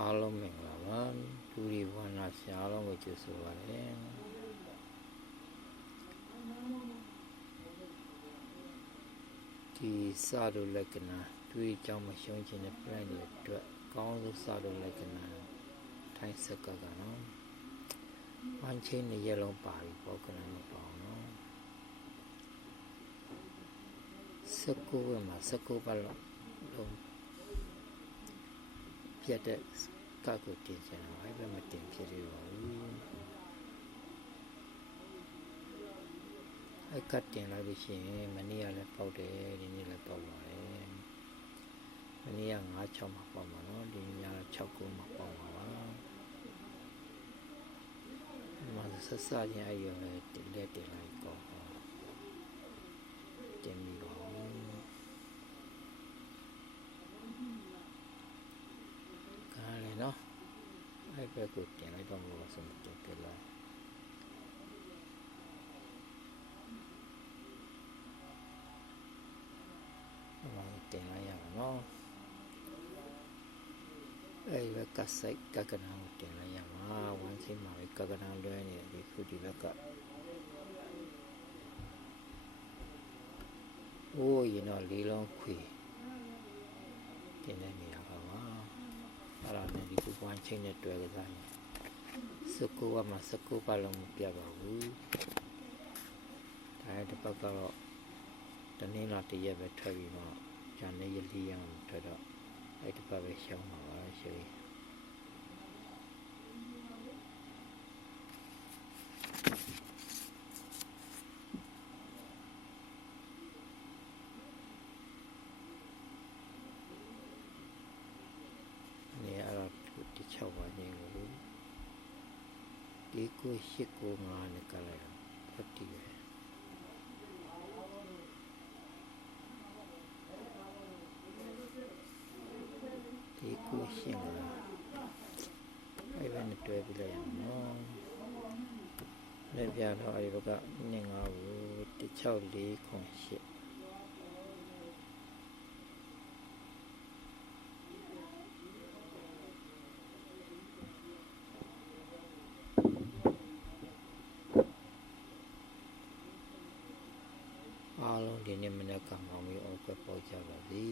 အားလုံးမင်္ဂလာပါဒူရီဝါနာဆရာအားလုံးကိုကျေးဇူးပါတယ်ဒီစတို့လက္ခဏာတွေးကြောင်းမရှုံးခြင်းနဲ့ plan တွေအတွက်ကောင်းဆုံးစတို့လက္ခဏာထိုင်းစက်ကကနော်ဝမ်းချင်းနဲ့ရက်လုံးပါပြီးပေါက်ကနမပေါအောင်နော်စကူဝမှာစကူပါလုံးပြတ်တဲ့ကကိုတင်ချင်တာအဲ့ဘက်မတင်ဖြစ်ရပါဘူးအဲ့ကတင်လိုက်လို့ရှိရင်မနေ့ကလည်းပေါက်တယ်ဒီနေ့လည်းပေါက်ပါတယ်မနေ့က9-6မှာပေါက်မှာနော်ဒီနေ့က6-9မှာပေါက်မှာပါမဆက်စားရင်အဲ့ရောလည်းတင်လိုက်ကောတင်ပြီးတော့နော်အဲ့ဘက်ကိုတင်လိုက်တော့လို့ဆိုတော့ပြလိုက်တင်လိုက်ရမှာနော်အဲ့ဘက်ကစိုက်ကကနန်းကိုတင်လိုက်ရမှာဝမ်းစိမှာပဲကကနန်းလွှဲနေဒီခုဒီဘက်ကအိုးရင်တော့လေးလုံးခွေတင်နေနေရပါမှာအဲ့ဒါနဲ့ဒီခုဝမ်းချင်းနဲ့တွဲကြတာစကူကမှစကူပါလုံးမပြပါဘူးဒါတစ်ပတ်ကတော့တနေ့လာတရက်ပဲထွက်ပြီးတော့ဂျန်နေရလီရအောင်ထွက်တော့အဲ့တစ်ပတ်ပဲရှောင်းပါပါရှင်နေရတော့ဒီ6ပါးနေကိုဒီကို8ကို9နဲ့ကလိုက်တော့ဖတ်တည်ပဲဒီကိုရှင်းလာအဲ့ဘက်နဲ့တွဲပြလိုက်ရအောင်နော်လက်ပြတော့အဲ့ဒီဘက်က25ကို16408အားလုံးဒီနေ့မနေ့ကမှောင်ပြီးအောက်ကပေါက်ကြပါပြီ